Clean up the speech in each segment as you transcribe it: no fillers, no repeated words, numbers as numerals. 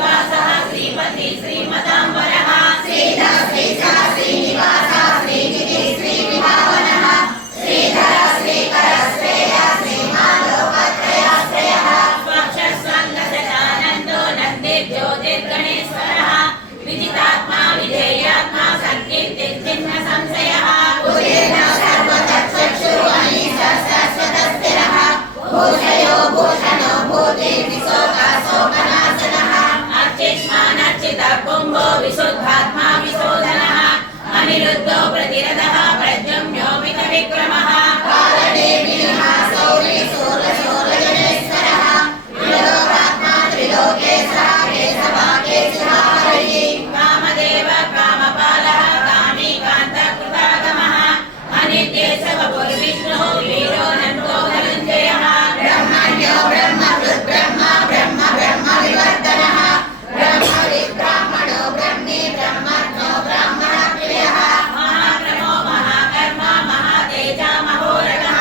श्रीनिवासः श्रीपति श्रीमतांबरः श्रीधर श्रीधर श्रीनिवास श्रीनिधि श्रीविभावनः श्रीधर श्रीकर श्रेय श्रीमान् लोकत्रयाश्रयः स्वक्षस्वङ्गसदानन्दो नन्दिर्ज्योतिर्गणेश्वरः विदितात्मा विधेयात्मा संकीर्तिर्चिह्न संशयः उदेन सर्वतच्चक्षुर्वणि सरस्वतस्थिरः भूषयो भूषणो भूतिर्विशोकाशोकनाशनः अर्चिष्मानर्चितः कुम्भो विशुद्धात्मा विशोधनः अनिरुद्धो प्रतिरथः प्रद्युम्नो मितविक्रमः कारणे मीनहासो शूरशूरजनेश्वरः त्रिलोकात्मा त्रिलोकेशः केशवाकेशः कामदेव कामपालः कामीकान्तकृतागमः अनित्येशवपुर्विष्णुः वीरो नन्दो धनञ्जयः ब्रह्मण्यो ब्रह्मकृत् ब्रह्म ब्रह्म ब्रह्म विवर्धनः ब्रह्मणो ब्रह्मी ब्रह्मज्ञो ब्राह्मणप्रियः महाक्रमो महाकर्म महातेजा महोरगः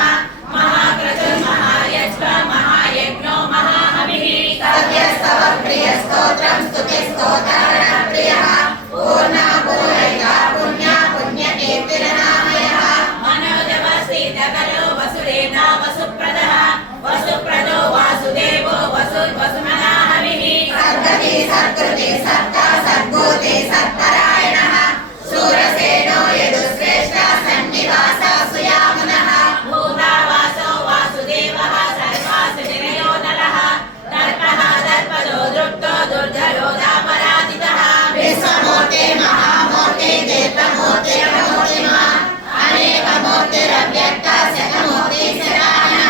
महाक्रतुर्महायज्ञ महायज्ञो महाहविः सत्यस्तव प्रियस्तोत्रं स्तुतिस्तोत्रप्रियः पूर्णा पूरयिता पुण्या पुण्यकीर्तिरनामयः मनोजवस्थितकरो वसुदेता वसुप्रदः वसुप्रदो वासुदेवो वसुर्वसुमनाहविः सद्गति सत्कृति सत्ता सद्भूति सत्परायणः शूरसेनो यदुश्रेष्ठः सन्निवास सुयामुनः भूतावासो वासुदेवः सर्वासुजनयो नरः दर्पः दर्पदो दृप्तो दुर्धरो दापराजितः विश्वमूर्ते महामूर्ते दीर्घमूर्तिरमूर्तिमान् अनेकमूर्तिरव्यक्तः शतमूर्ति शतानः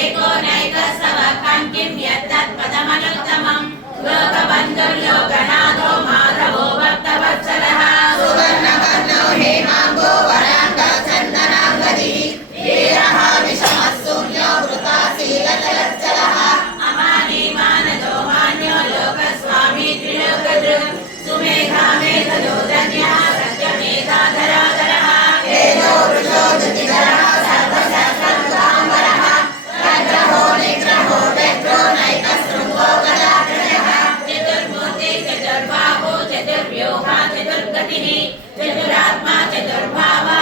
एको नैकस्तवकं किं यत्तत्पदमनुत्तमम् लोकबन्धुर्लोकनाथो माधवो भक्तवत्सलः सुवर्णवर्णो हेमाङ्गो वराङ्गः चन्दनाङ्गदी वीरः विषमः शून्यो वृताशीलचलच्चलः अमानी मानदो मान्यो लोकस्वामी त्रिलोकदृक् सुमेधा मेधदो धन्यः सत्यमेधाधराधरः वेदो वृषो धृतिधरः सर्वशास्त्रकृताम्बरः प्रग्रहो निग्रहो व्यग्रो नैकशृङ्गो गदाधरः चतुर्मूर्ति चतुर्बाहो चतुर्व्यूहा चतुर्गतिः चतुरात्मा चतुर्भावा